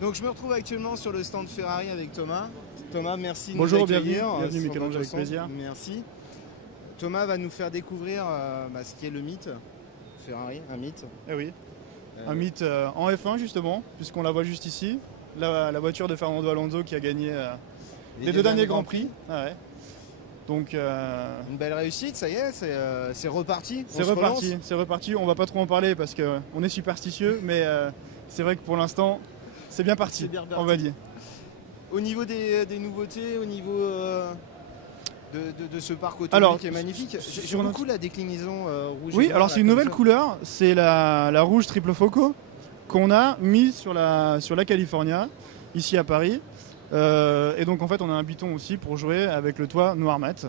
Donc je me retrouve actuellement sur le stand Ferrari avec Thomas. Thomas, merci de Bonjour, nous accueillir. bienvenue Michel-Ange, avec plaisir. Merci. Thomas va nous faire découvrir ce qui est le mythe. Ferrari, un mythe. Eh oui, un mythe en F1 justement, puisqu'on la voit juste ici. La voiture de Fernando Alonso qui a gagné les deux derniers Grands Prix. Ah ouais. Donc, une belle réussite, ça y est, c'est reparti. C'est reparti. On va pas trop en parler parce qu'on est superstitieux, mais c'est vrai que pour l'instant, c'est bien parti, on va dire. Au niveau des nouveautés, au niveau de ce parc automobile qui est magnifique, j'aime beaucoup la déclinaison rouge. Oui, alors c'est une nouvelle couleur, c'est la rouge triple foco qu'on a mis sur la California, ici à Paris. Et donc en fait on a un biton aussi pour jouer avec le toit noir mat.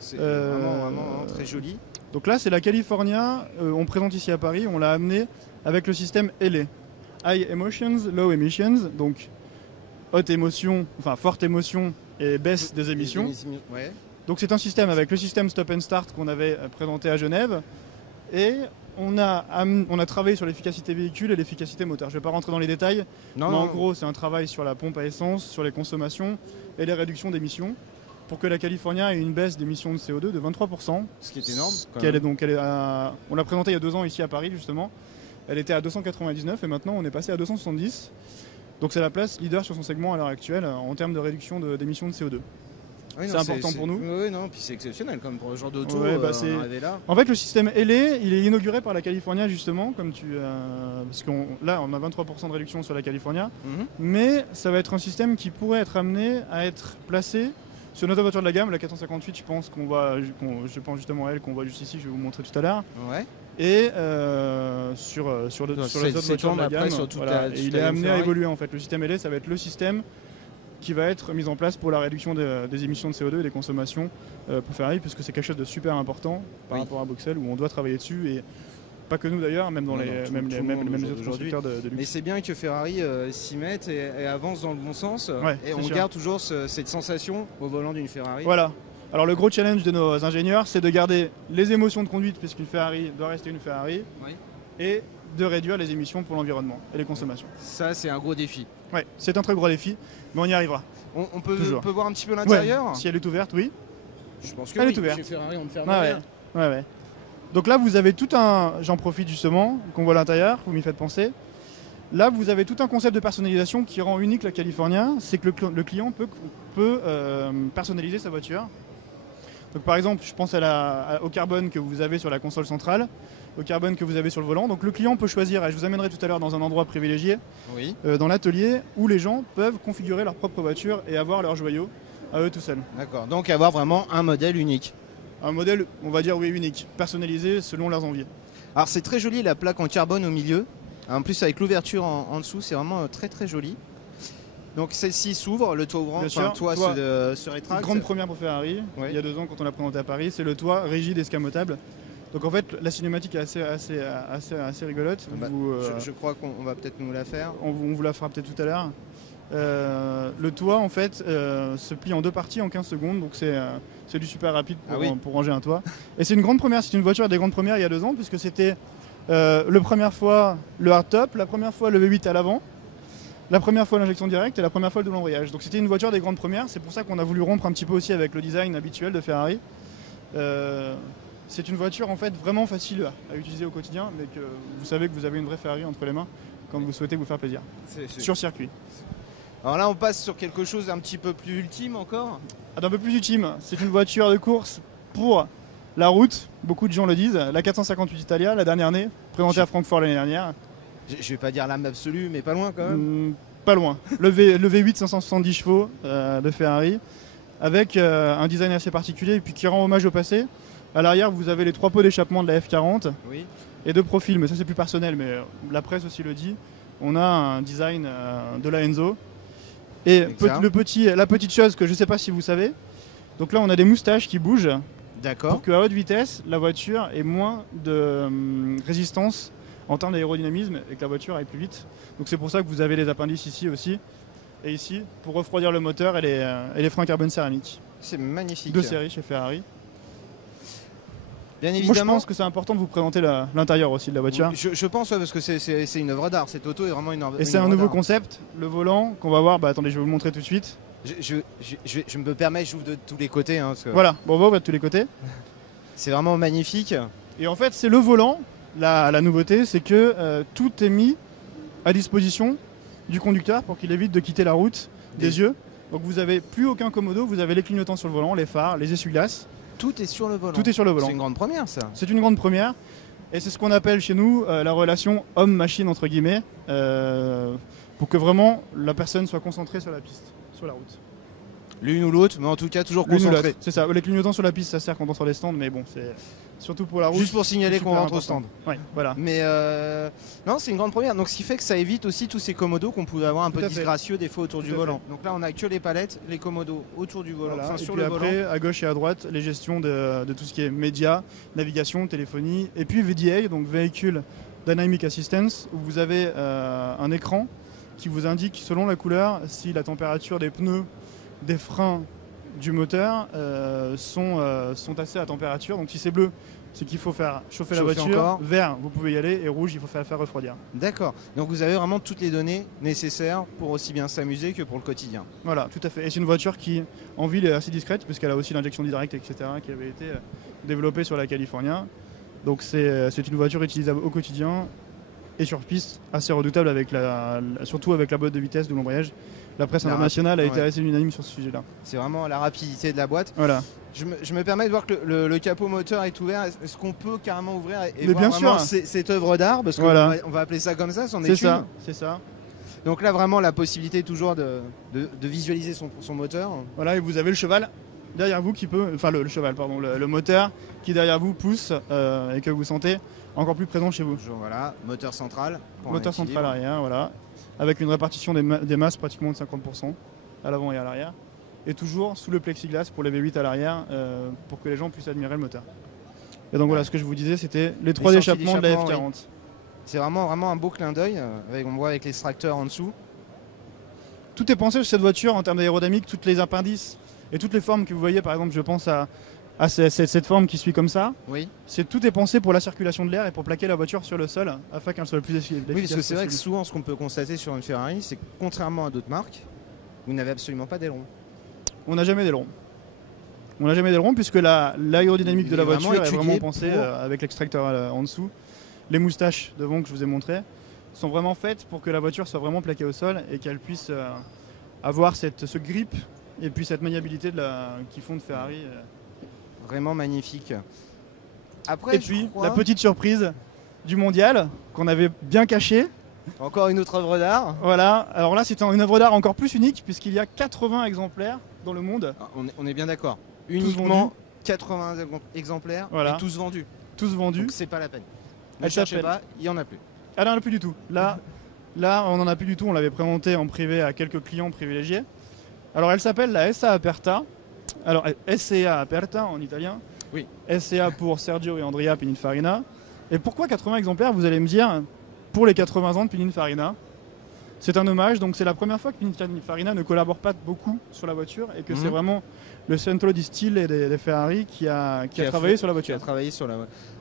C'est vraiment très joli. Donc là c'est la California, on présente ici à Paris, on l'a amené avec le système LA. High Emotions, Low Emissions, donc haute émotion, enfin forte émotion et baisse des émissions. Ouais. Donc c'est un système avec le système Stop and Start qu'on avait présenté à Genève. Et on a travaillé sur l'efficacité véhicule et l'efficacité moteur. Je ne vais pas rentrer dans les détails, mais en gros c'est un travail sur la pompe à essence, sur les consommations et les réductions d'émissions pour que la California ait une baisse d'émissions de CO2 de 23%. Ce qui est énorme. On l'a présenté il y a 2 ans ici à Paris justement. Elle était à 299 et maintenant on est passé à 270. Donc c'est la place leader sur son segment à l'heure actuelle en termes de réduction d'émissions de CO2. Oui, c'est important pour nous. Oui, non, puis c'est exceptionnel comme pour le genre d'auto. Ouais, là. En fait, le système LA, il est inauguré par la California justement, parce qu'on là, on a 23% de réduction sur la California, mais ça va être un système qui pourrait être amené à être placé sur notre voiture de la gamme, la 458. Je pense justement à elle qu'on voit juste ici. Je vais vous montrer tout à l'heure. Ouais. Et sur les autres voitures de la gamme, il est amené à évoluer en fait. Le système LA, ça va être le système qui va être mis en place pour la réduction des émissions de CO2 et des consommations pour Ferrari, puisque c'est quelque chose de super important par rapport à Boxel, où on doit travailler dessus, et pas que nous d'ailleurs, même dans les autres constructeurs de luxe. Mais c'est bien que Ferrari s'y mette et avance dans le bon sens, et on garde toujours cette sensation au volant d'une Ferrari. Voilà. Alors le gros challenge de nos ingénieurs, c'est de garder les émotions de conduite, puisqu'une Ferrari doit rester une Ferrari, et de réduire les émissions pour l'environnement et les consommations. Ça, c'est un gros défi. Oui, c'est un très gros défi, mais on y arrivera. On peut voir un petit peu l'intérieur. Si elle est ouverte, oui. Je pense que elle est ouverte. Chez Ferrari, on ne ferme rien. Ouais. Donc là, vous avez tout un... J'en profite justement, qu'on voit l'intérieur, vous m'y faites penser. Là, vous avez tout un concept de personnalisation qui rend unique la California. C'est que le client peut personnaliser sa voiture. Donc par exemple, je pense au carbone que vous avez sur la console centrale, au carbone que vous avez sur le volant. Donc le client peut choisir, et je vous amènerai tout à l'heure dans un endroit privilégié, dans l'atelier, où les gens peuvent configurer leur propre voiture et avoir leur joyau à eux tout seuls. D'accord, donc avoir vraiment un modèle unique. Un modèle, on va dire, oui, unique, personnalisé selon leurs envies. Alors c'est très joli la plaque en carbone au milieu, en plus avec l'ouverture en dessous, c'est vraiment très très joli. Donc celle-ci s'ouvre, le toit ouvrant, le toit se rétracte. Grande première pour Ferrari, il y a 2 ans quand on l'a présenté à Paris, c'est le toit rigide escamotable. Donc en fait la cinématique est assez rigolote. Je crois qu'on va peut-être nous la faire. On vous la fera peut-être tout à l'heure. Le toit en fait se plie en 2 parties en 15 secondes, donc c'est du super rapide pour ranger un toit. Et c'est une grande première, c'est une voiture des grandes premières il y a 2 ans, puisque c'était la première fois le hardtop, la première fois le V8 à l'avant, la première fois l'injection directe et la première fois le double embrayage. Donc c'était une voiture des grandes premières, c'est pour ça qu'on a voulu rompre un petit peu aussi avec le design habituel de Ferrari. C'est une voiture en fait vraiment facile à utiliser au quotidien, mais que vous savez que vous avez une vraie Ferrari entre les mains quand vous souhaitez vous faire plaisir sur circuit. Alors là on passe sur quelque chose d'un petit peu plus ultime encore. D'un peu plus ultime, c'est une voiture de course pour la route, beaucoup de gens le disent, la 458 Italia, la dernière née, présentée à Francfort l'année dernière. Je vais pas dire l'âme absolue, mais pas loin quand même. Pas loin. Le V8 570 chevaux de Ferrari, avec un design assez particulier et puis qui rend hommage au passé. À l'arrière, vous avez les 3 pots d'échappement de la F40 et 2 profils, mais ça c'est plus personnel, mais la presse aussi le dit. On a un design de la Enzo. Et la petite chose que je ne sais pas si vous savez, donc là on a des moustaches qui bougent. D'accord. Pour qu'à haute vitesse, la voiture ait moins de résistance en termes d'aérodynamisme et que la voiture aille plus vite. Donc c'est pour ça que vous avez les appendices ici aussi et ici pour refroidir le moteur et les freins carbone céramique. C'est magnifique. 2 séries chez Ferrari. Bien évidemment. Moi, je pense que c'est important de vous présenter l'intérieur aussi de la voiture. Je pense, parce que c'est une œuvre d'art. Cette auto est vraiment une œuvre d'art. Et c'est un nouveau concept, le volant, qu'on va voir. Bah, attendez, je vais vous le montrer tout de suite. Je me permets, j'ouvre de tous les côtés. Hein, parce que voilà, bon, on va de tous les côtés. C'est vraiment magnifique. Et en fait, c'est le volant. La nouveauté, c'est que tout est mis à disposition du conducteur pour qu'il évite de quitter la route des yeux. Donc vous n'avez plus aucun commodo, vous avez les clignotants sur le volant, les phares, les essuie-glaces. Tout est sur le volant. Tout est sur le volant. C'est une grande première, ça. C'est une grande première. Et c'est ce qu'on appelle chez nous la relation homme-machine, entre guillemets, pour que vraiment la personne soit concentrée sur la piste, sur la route. L'une ou l'autre, mais en tout cas toujours concentrée. C'est ça, les clignotants sur la piste, ça sert quand on est sur les stands, mais bon, c'est surtout pour la route. Juste pour signaler qu'on rentre au stand. Oui, voilà. Mais non, c'est une grande première. Donc ce qui fait que ça évite aussi tous ces commodos qu'on pouvait avoir un peu disgracieux des fois autour du volant. Donc là, on a que les palettes, les commodos autour du volant, voilà. sur et puis le après, volant. à gauche et à droite, les gestions de tout ce qui est médias, navigation, téléphonie, et puis VDA, donc Vehicle Dynamic Assistance, où vous avez un écran qui vous indique selon la couleur si la température des pneus, des freins, du moteur sont assez à température. Donc si c'est bleu, c'est qu'il faut faire chauffer la voiture. Encore. Vert, vous pouvez y aller. Et rouge, il faut faire refroidir. D'accord. Donc vous avez vraiment toutes les données nécessaires pour aussi bien s'amuser que pour le quotidien. Voilà, tout à fait. Et c'est une voiture qui, en ville, est assez discrète, puisqu'elle a aussi l'injection directe, etc., qui avait été développée sur la California. Donc c'est une voiture utilisable au quotidien et sur piste, assez redoutable, surtout avec la boîte de vitesse de l'embrayage. La presse internationale a été assez unanime sur ce sujet-là. C'est vraiment la rapidité de la boîte. Voilà. Je me permets de voir que le capot moteur est ouvert. Est-ce qu'on peut carrément ouvrir et mais voir bien vraiment sûr. Cette œuvre d'art, parce qu'on voilà. on va appeler ça comme ça, c'en est une. C'est ça. Donc là, vraiment, la possibilité toujours de visualiser son moteur. Voilà, et vous avez le cheval derrière vous qui peut, enfin le cheval, pardon, le moteur qui derrière vous pousse et que vous sentez encore plus présent chez vous. Toujours, voilà, moteur central. Moteur central arrière, voilà, avec une répartition des masses pratiquement de 50% à l'avant et à l'arrière. Et toujours sous le plexiglas pour les V8 à l'arrière pour que les gens puissent admirer le moteur. Et donc voilà, ce que je vous disais, c'était les trois échappements de la F40. Oui. C'est vraiment un beau clin d'œil, on voit avec l'extracteur en dessous. Tout est pensé sur cette voiture en termes d'aérodynamique, toutes les appendices et toutes les formes que vous voyez, par exemple, je pense à cette forme qui suit comme ça. Oui. Tout est pensé pour la circulation de l'air et pour plaquer la voiture sur le sol afin qu'elle soit le plus efficace. Oui, parce que c'est vrai que souvent, ce qu'on peut constater sur une Ferrari, c'est que contrairement à d'autres marques, vous n'avez absolument pas d'aileron. On n'a jamais d'aileron. On n'a jamais d'aileron puisque l'aérodynamique de la voiture est vraiment pensée avec l'extracteur en dessous. Les moustaches devant que je vous ai montré sont vraiment faites pour que la voiture soit vraiment plaquée au sol et qu'elle puisse avoir ce grip et puis cette maniabilité qui font de Ferrari. Vraiment magnifique. Après, et puis la petite surprise du mondial qu'on avait bien cachée. Encore une autre œuvre d'art. Voilà, alors là c'est une œuvre d'art encore plus unique puisqu'il y a 80 exemplaires dans le monde. On est bien d'accord. Uniquement 80 exemplaires, voilà. Et tous vendus. Tous vendus. Donc c'est pas la peine. Ne cherchez pas, il n'y en a plus. Ah, il n'y en a plus du tout. Là, on n'en a plus du tout. On l'avait présenté en privé à quelques clients privilégiés. Alors elle s'appelle la SA Aperta. Alors SCA Aperta en italien. Oui. SCA pour Sergio et Andrea Pininfarina. Et pourquoi 80 exemplaires, vous allez me dire, pour les 80 ans de Pininfarina. C'est un hommage, donc c'est la première fois que Pininfarina ne collabore pas beaucoup sur la voiture et que c'est vraiment le centro di stile des Ferrari qui a travaillé sur la voiture. Qui a travaillé sur la...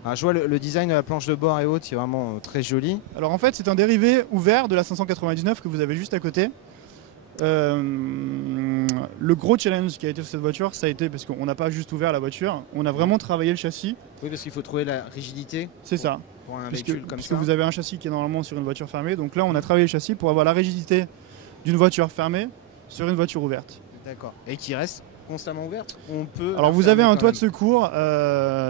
Alors, je vois le design de la planche de bord et haute, c'est vraiment très joli. Alors en fait, c'est un dérivé ouvert de la 599 que vous avez juste à côté. Le gros challenge qui a été sur cette voiture, ça a été parce qu'on n'a pas juste ouvert la voiture, on a vraiment travaillé le châssis. Oui, parce qu'il faut trouver la rigidité. C'est ça. Pour un véhicule comme ça. Parce que vous avez un châssis qui est normalement sur une voiture fermée, donc là on a travaillé le châssis pour avoir la rigidité d'une voiture fermée sur une voiture ouverte. D'accord. Et qui reste constamment ouverte. On peut. Alors vous avez un toit de secours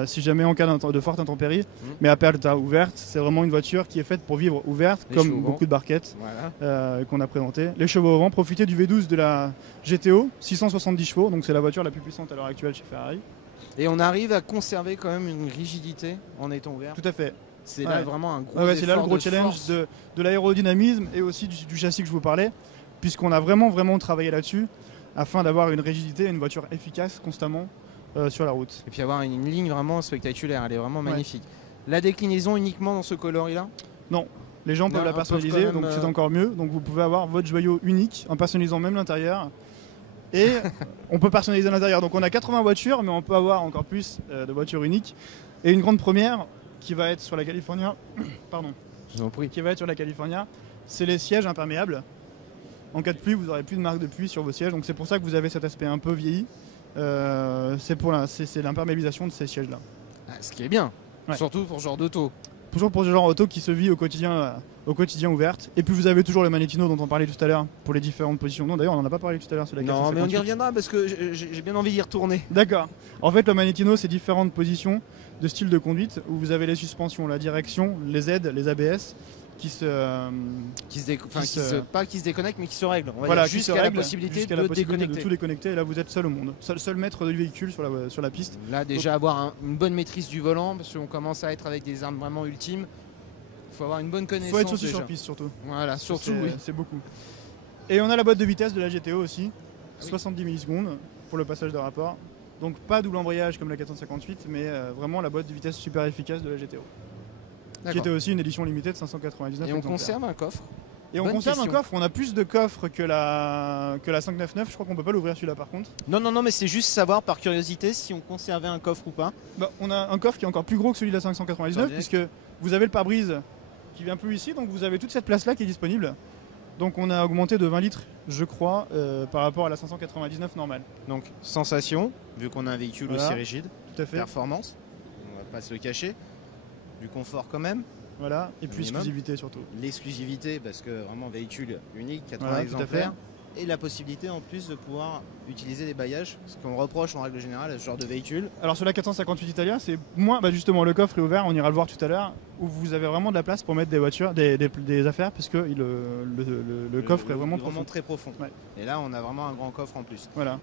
si jamais en cas de forte intempérie, mais Aperta ouverte, c'est vraiment une voiture qui est faite pour vivre ouverte, comme beaucoup de barquettes qu'on a présentées. Les chevaux au vent, profitez du V12 de la GTO, 670 chevaux, donc c'est la voiture la plus puissante à l'heure actuelle chez Ferrari. Et on arrive à conserver quand même une rigidité en étant ouvert. Tout à fait. C'est là vraiment un gros c'est là le gros challenge de l'aérodynamisme et aussi du châssis que je vous parlais, puisqu'on a vraiment travaillé là-dessus afin d'avoir une rigidité et une voiture efficace constamment sur la route. Et puis avoir une ligne vraiment spectaculaire, elle est vraiment magnifique. La déclinaison uniquement dans ce coloris-là ? Non, les gens peuvent la personnaliser, donc c'est encore mieux. Donc vous pouvez avoir votre joyau unique en personnalisant même l'intérieur. Et on peut personnaliser l'intérieur. Donc on a 80 voitures, mais on peut avoir encore plus de voitures uniques Et une grande première qui va être sur la California, pardon, Je vous en prie. qui va être sur la California, c'est les sièges imperméables. En cas de pluie, vous n'aurez plus de marque de pluie sur vos sièges, donc c'est pour ça que vous avez cet aspect un peu vieilli. C'est l'imperméabilisation de ces sièges-là. Ah, ce qui est bien, Ouais. surtout pour ce genre d'auto. Toujours pour ce genre d'auto qui se vit au quotidien ouverte. Et puis vous avez toujours le Manettino dont on parlait tout à l'heure pour les différentes positions. Non, d'ailleurs, on n'en a pas parlé tout à l'heure sur la Non, mais on y 458. reviendra parce que j'ai bien envie d'y retourner. D'accord. En fait, le Manettino, c'est différentes positions de style de conduite où vous avez les suspensions, la direction, les aides, les ABS qui se Pas qui se déconnectent, mais qui se règlent. On va voilà, dire qui se jusqu'à la règlent, possibilité jusqu'à de la possibilité déconnecter. de tout déconnecter. Et là, vous êtes seul au monde, seul maître du véhicule sur la piste. Là, déjà avoir une bonne maîtrise du volant, parce qu'on commence à être avec des armes vraiment ultimes. Il faut avoir une bonne Il connaissance. faut être aussi déjà. sur piste surtout. Voilà, surtout, C'est- oui. C'est beaucoup. Et on a la boîte de vitesse de la GTO aussi, 70 millisecondes pour le passage de rapport. Donc pas double embrayage comme la 458, mais vraiment la boîte de vitesse super efficace de la GTO. Qui D'accord. était aussi une édition limitée de 599 Et on exemplaires. conserve un coffre. Et on Bonne conserve un question. coffre, on a plus de coffres que la 599, je crois qu'on peut pas l'ouvrir celui-là par contre. Non, mais c'est juste savoir par curiosité si on conservait un coffre ou pas. Bah, on a un coffre qui est encore plus gros que celui de la 599 Attendez. puisque vous avez le pare-brise qui vient plus ici, donc vous avez toute cette place-là qui est disponible. Donc on a augmenté de 20 litres, je crois, par rapport à la 599 normale. Donc, sensation, vu qu'on a un véhicule Voilà. aussi rigide. Tout à fait. Performance, on va pas se le cacher. Du confort quand même. Voilà, et puis Minimum. exclusivité surtout. L'exclusivité, parce que vraiment véhicule unique, 80 Voilà, tout à exemplaires. Et la possibilité en plus de pouvoir utiliser des baillages. Ce qu'on reproche en règle générale à ce genre de véhicule. Alors sur la 458 Italia, c'est moins, bah justement le coffre est ouvert, on ira le voir tout à l'heure, où vous avez vraiment de la place pour mettre des voitures, des affaires, parce que le coffre est vraiment profond. très profond. Ouais. Et là, on a vraiment un grand coffre en plus. Voilà.